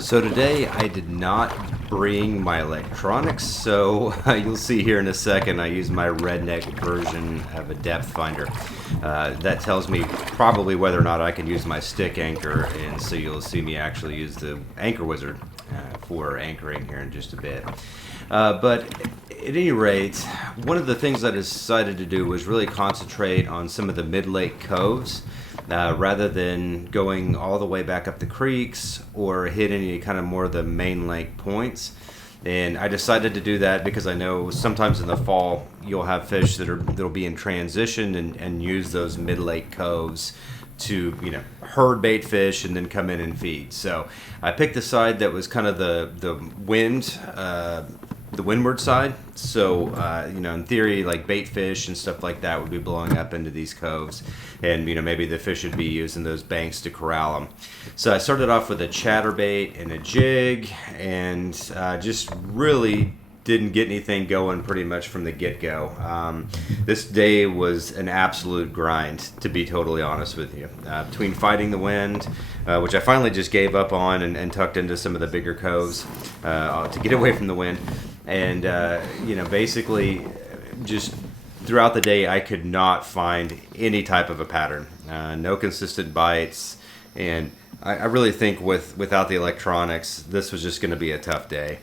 So today I did not bring my electronics, so you'll see here in a second I use my redneck version of a depth finder. That tells me probably whether or not I can use my stick anchor, and so you'll see me actually use the anchor wizard for anchoring here in just a bit. But at any rate, one of the things I decided to do was really concentrate on some of the mid-lake coves. Rather than going all the way back up the creeks or hit any kind of more of the main lake points. And I decided to do that because I know sometimes in the fall you'll have fish that'll be in transition and use those mid-lake coves to, herd bait fish and then come in and feed. So I picked the side that was kind of the windward side. So, in theory, like bait fish and stuff like that would be blowing up into these coves. And, maybe the fish would be using those banks to corral them. So I started off with a chatterbait and a jig and just really didn't get anything going pretty much from the get-go. This day was an absolute grind, to be totally honest with you. Between fighting the wind, which I finally just gave up on and tucked into some of the bigger coves to get away from the wind. And, basically just throughout the day, I could not find any type of a pattern. No consistent bites. And I really think without the electronics, this was just going to be a tough day.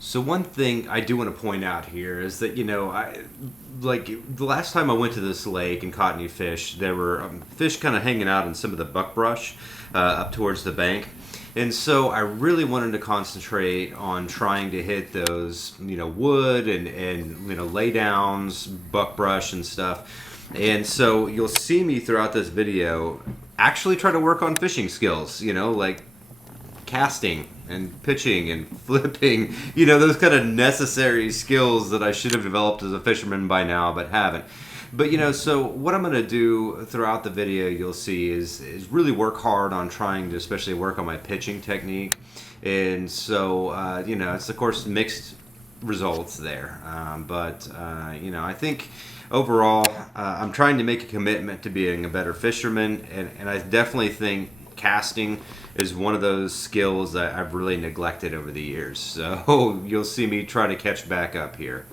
So one thing I do want to point out here is that, the last time I went to this lake and caught any fish, there were fish kind of hanging out in some of the buckbrush up towards the bank. And so I really wanted to concentrate on trying to hit those, wood and lay downs, buckbrush and stuff. And so you'll see me throughout this video actually try to work on fishing skills, like casting and pitching and flipping, those kind of necessary skills that I should have developed as a fisherman by now, but haven't. But, so what I'm going to do throughout the video, you'll see, is really work hard on trying to especially work on my pitching technique. And so, it's, of course, mixed results there. But I think overall, I'm trying to make a commitment to being a better fisherman. And I definitely think casting is one of those skills that I've really neglected over the years. So you'll see me try to catch back up here.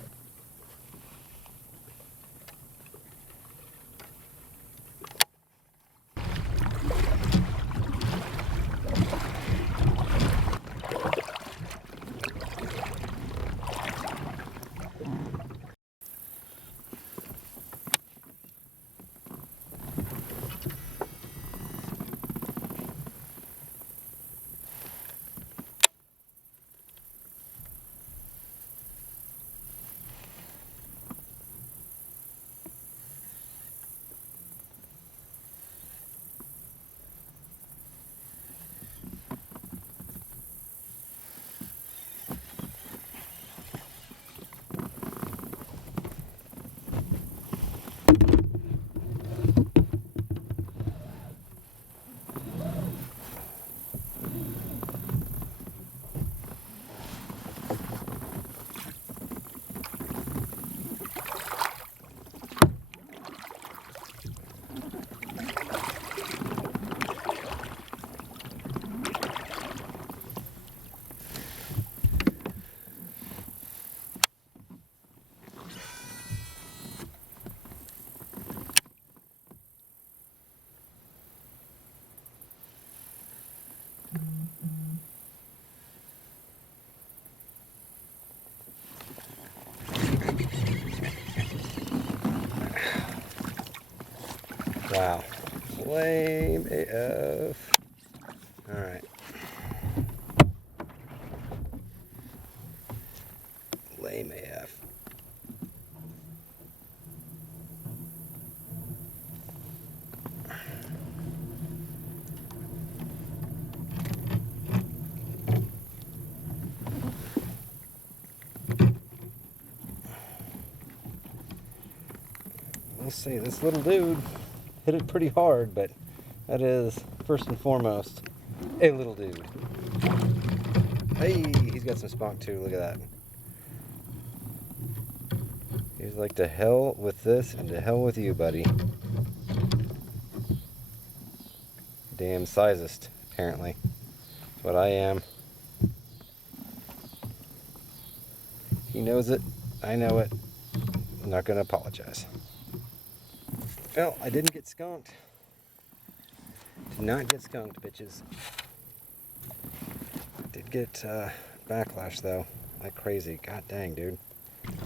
Wow. Lame AF. Alright. Lame AF. Let's see, this little dude hit it pretty hard, but that is first and foremost a little dude. Hey, he's got some spunk too, look at that. He's like, to hell with this and to hell with you, buddy. Damn sizest, apparently. That's what I am. He knows it, I know it. I'm not gonna apologize. Well, I didn't get skunked. Did not get skunked, bitches. I did get backlash though, like crazy. God dang, dude.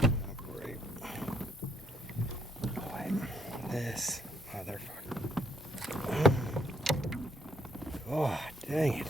Oh, great. Boy, this motherfucker. Oh, dang it.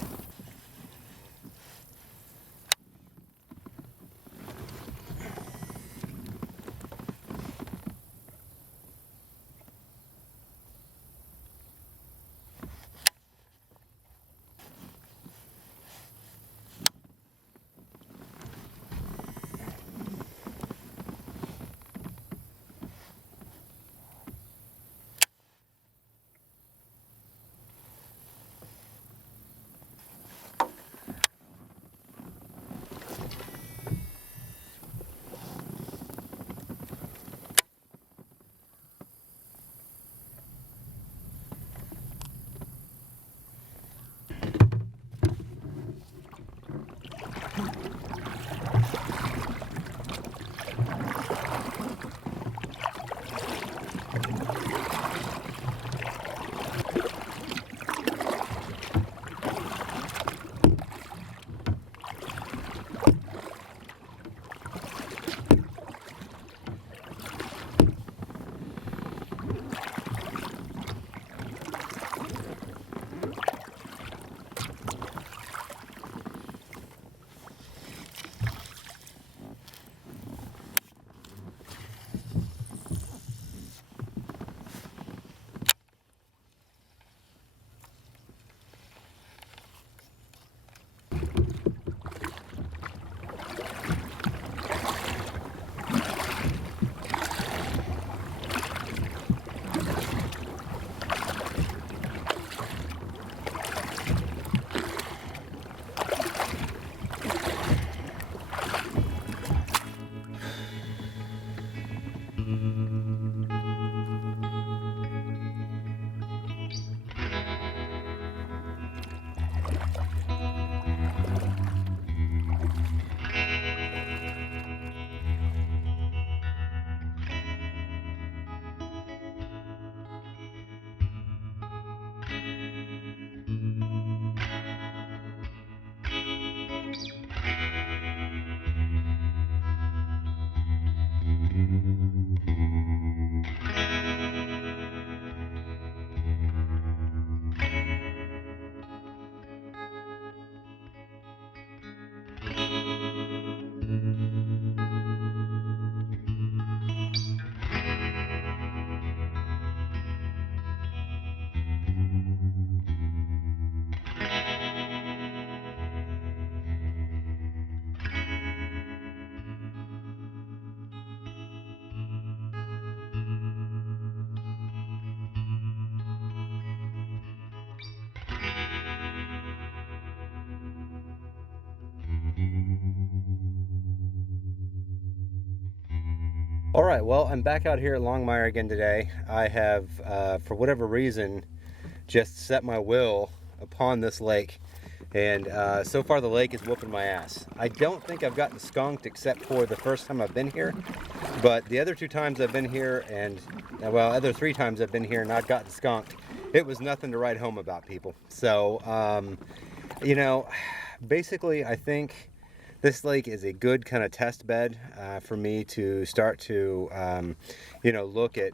All right, well, I'm back out here at Longmire again today. I have, for whatever reason, just set my will upon this lake, and so far the lake is whooping my ass. I don't think I've gotten skunked except for the first time I've been here, but the other 2 times I've been here, and well, other 3 times I've been here and not gotten skunked, it was nothing to write home about, people. So, you know, basically I think this lake is a good kind of test bed for me to start to, you know, look at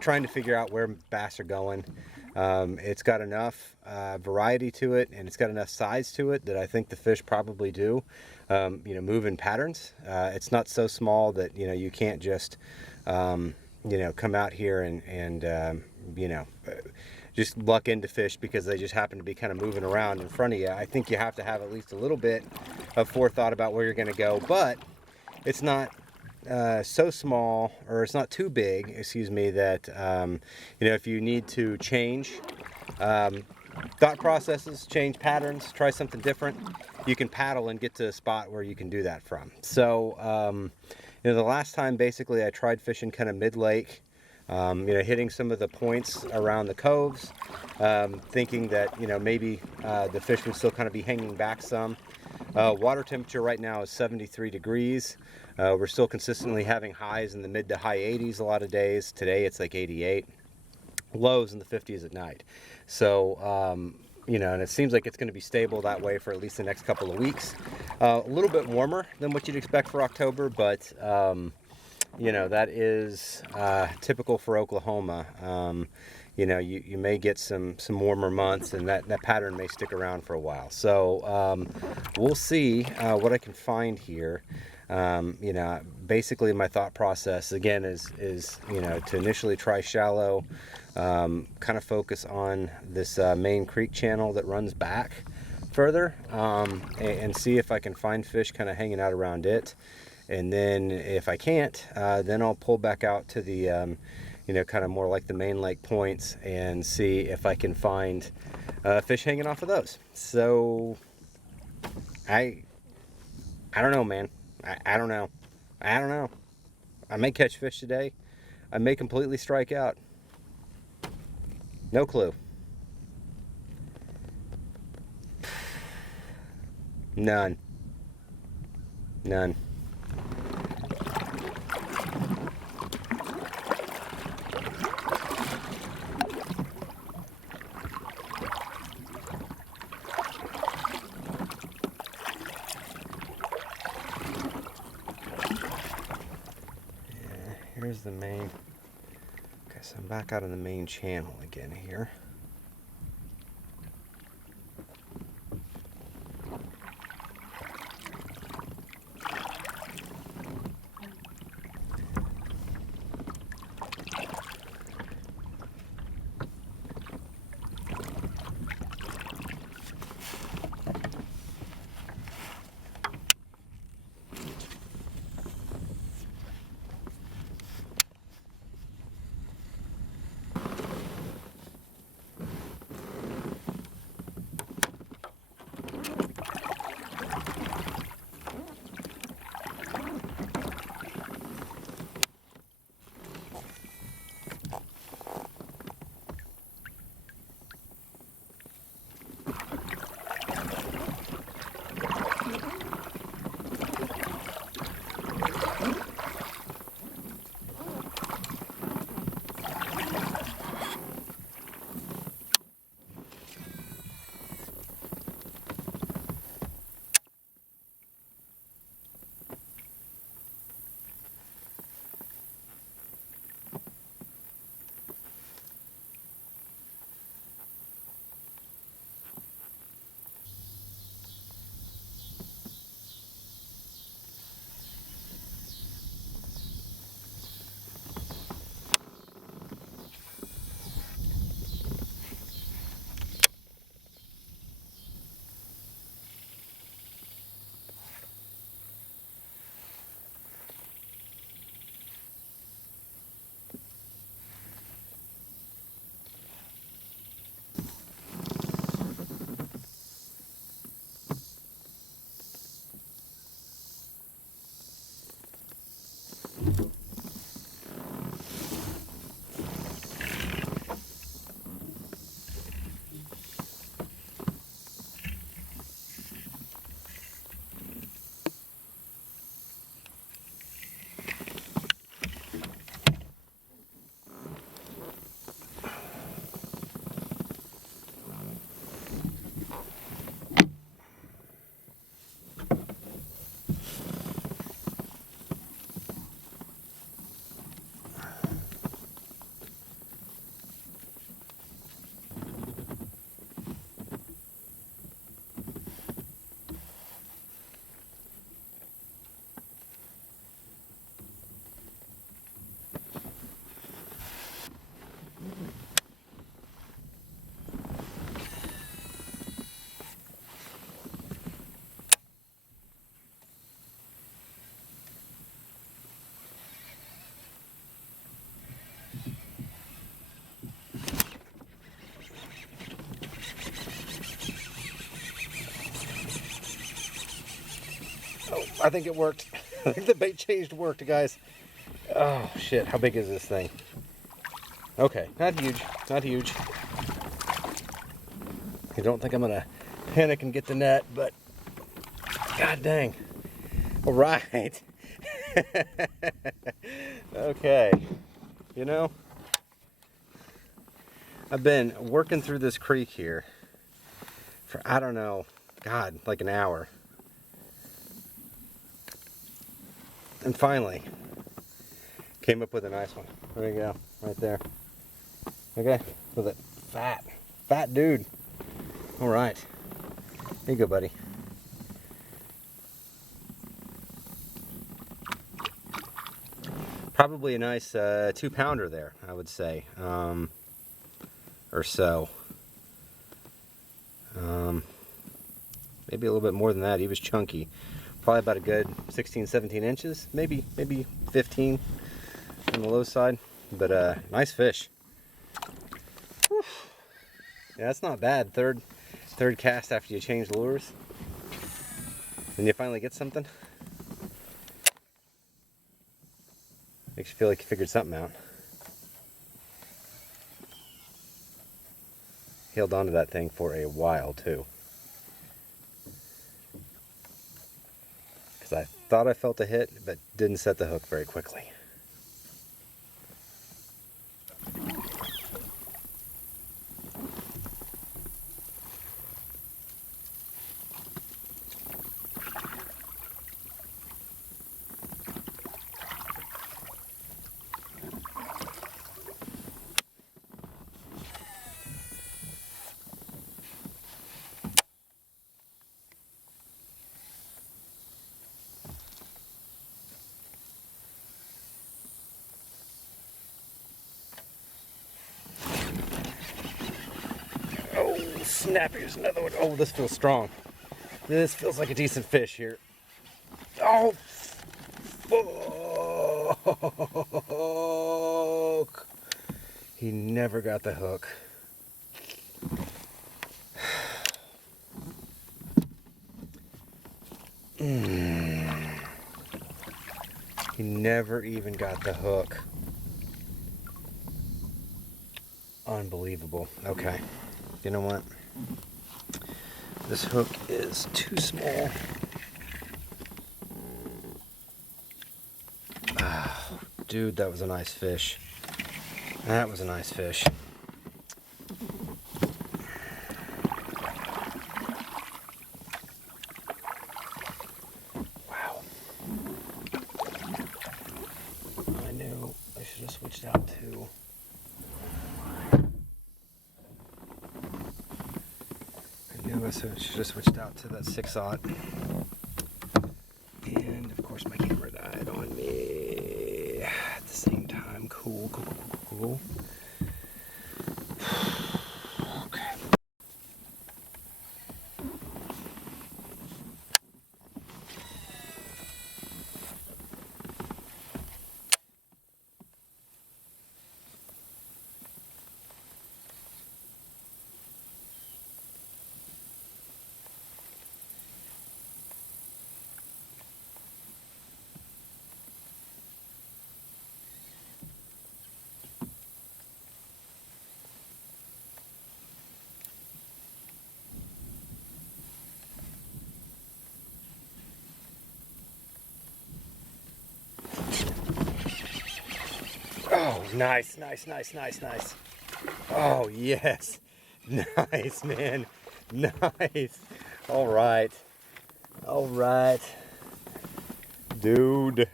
trying to figure out where bass are going. It's got enough variety to it, and it's got enough size to it that I think the fish probably do, you know, move in patterns. It's not so small that, you know, you can't just, you know, come out here and you know, just luck into fish because they just happen to be kind of moving around in front of you. I think you have to have at least a little bit of forethought about where you're going to go, but it's not so small, or it's not too big, excuse me, that you know, if you need to change thought processes, change patterns, try something different, you can paddle and get to a spot where you can do that from. So you know, the last time basically I tried fishing kind of mid-lake, you know, hitting some of the points around the coves, thinking that, you know, maybe the fish would still kind of be hanging back some. Water temperature right now is 73 degrees. We're still consistently having highs in the mid to high 80s a lot of days. Today it's like 88. Lows in the 50s at night. So, you know, and it seems like it's going to be stable that way for at least the next couple of weeks. A little bit warmer than what you'd expect for October, but you know, that is typical for Oklahoma. You know, you may get some warmer months, and that pattern may stick around for a while. So we'll see what I can find here. You know, basically my thought process again is you know, to initially try shallow, kind of focus on this main creek channel that runs back further, and see if I can find fish kind of hanging out around it. And then if I can't, then I'll pull back out to the, you know, kind of more like the main lake points and see if I can find fish hanging off of those. So I don't know, man. I don't know. I don't know. I may catch fish today. I may completely strike out. No clue. None. None. Here's the main. Okay, so I'm back out on the main channel again here. Oh, I think it worked. I think the bait changed worked, guys. Oh, shit. How big is this thing? Okay, not huge. Not huge. I don't think I'm going to panic and get the net, but god dang. All right. Okay. You know, I've been working through this creek here for, I don't know, God, like an hour. And finally, came up with a nice one. There you go, right there. Okay, with it. Fat dude. All right. Here you go, buddy. Probably a nice 2-pounder there, I would say, or so. Maybe a little bit more than that. He was chunky. Probably about a good 16, 17 inches, maybe 15 on the low side. But nice fish. Whew. Yeah, that's not bad. Third cast after you change lures, and you finally get something. Makes you feel like you figured something out. Held onto that thing for a while too. Because I thought I felt a hit, but didn't set the hook very quickly. Snap, here's another one. Oh, this feels strong. This feels like a decent fish here. Oh, fuck. He never got the hook. He never even got the hook. Unbelievable. Okay. You know what? This hook is too small. Oh, dude, that was a nice fish. That was a nice fish. Wow. I knew I should have switched out too. So I should have switched out to that 6/0. And of course my camera died on me at the same time. Cool. Okay. Oh, nice. Oh, yes. Nice, man. Nice. All right. Dude.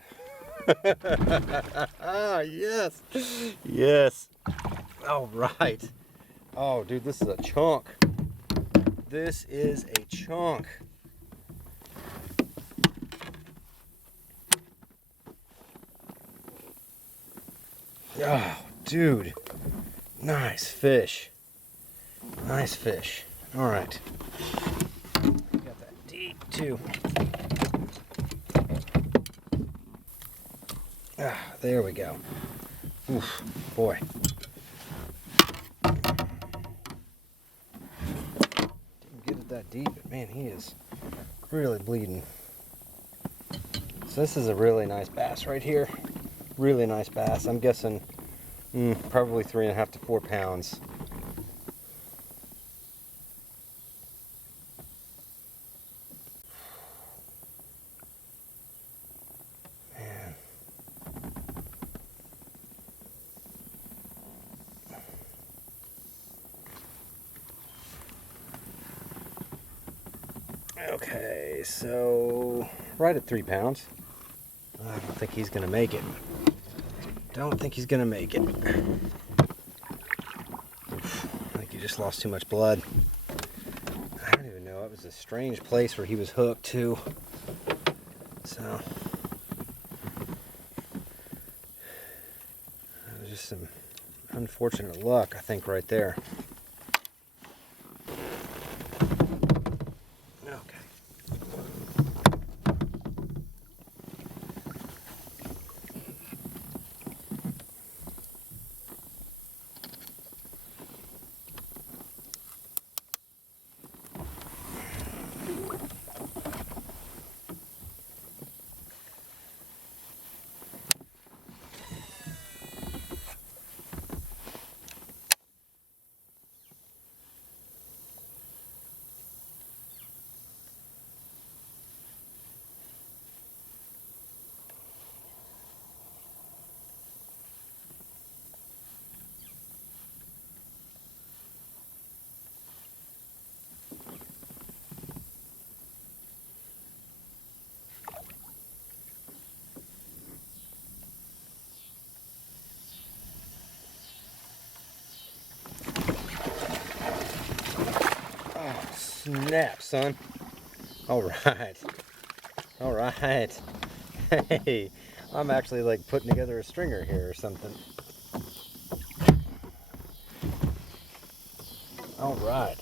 Yes. All right. Oh, dude, this is a chunk. Oh, dude. Nice fish. All right. Got that deep, too. Ah, there we go. Oof, boy. Didn't get it that deep, but man, he is really bleeding. So this is a really nice bass right here. Really nice bass. I'm guessing probably 3.5 to 4 pounds. Man. Okay, so right at 3 pounds. I don't think he's gonna make it. Don't think he's gonna make it. I think he just lost too much blood. I don't even know. It was a strange place where he was hooked too. So it was just some unfortunate luck, I think, right there. Snap, son. All right. All right. Hey, I'm actually like putting together a stringer here or something. All right.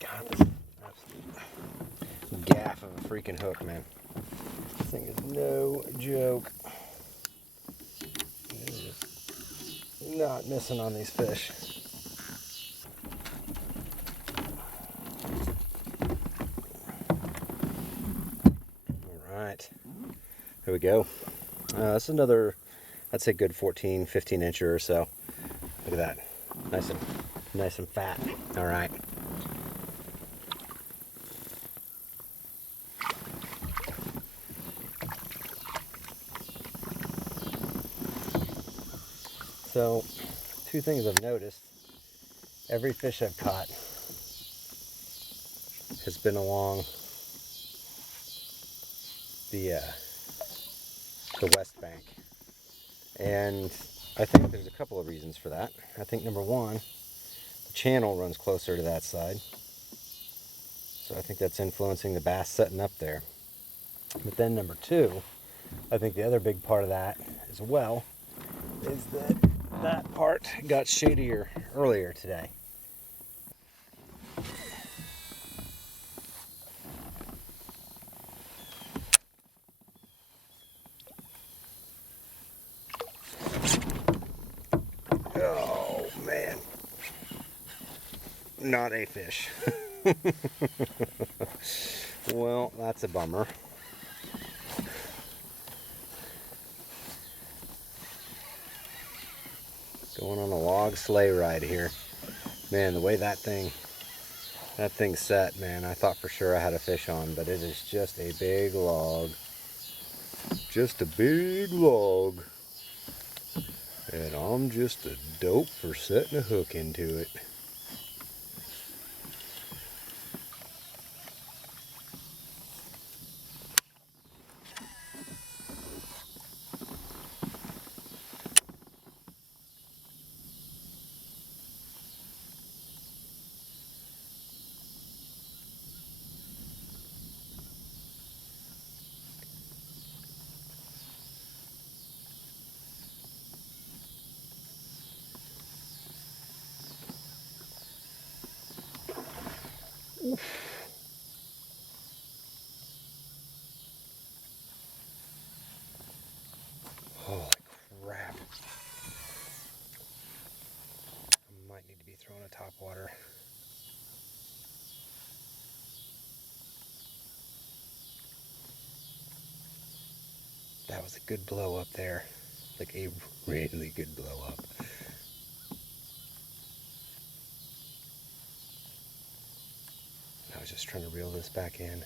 God, this is an absolute gaff of a freaking hook, man. This thing is no joke. It is not missing on these fish. All right. There we go. That's another, I'd say good 14, 15 incher or so. Look at that. Nice and fat. All right. So, two things I've noticed. Every fish I've caught has been along the west bank. And I think there's a couple of reasons for that. I think number one, the channel runs closer to that side. So I think that's influencing the bass setting up there. But then number two, I think the other big part of that as well is that that part got shadier earlier today. Oh man, not a fish. Well, that's a bummer. Going on a log sleigh ride here. Man, the way that thing's set, man, I thought for sure I had a fish on, but it is just a big log. Just a big log. And I'm just a dope for setting a hook into it. backwater. That was a good blow up there. Like a really good blow up. I was just trying to reel this back in.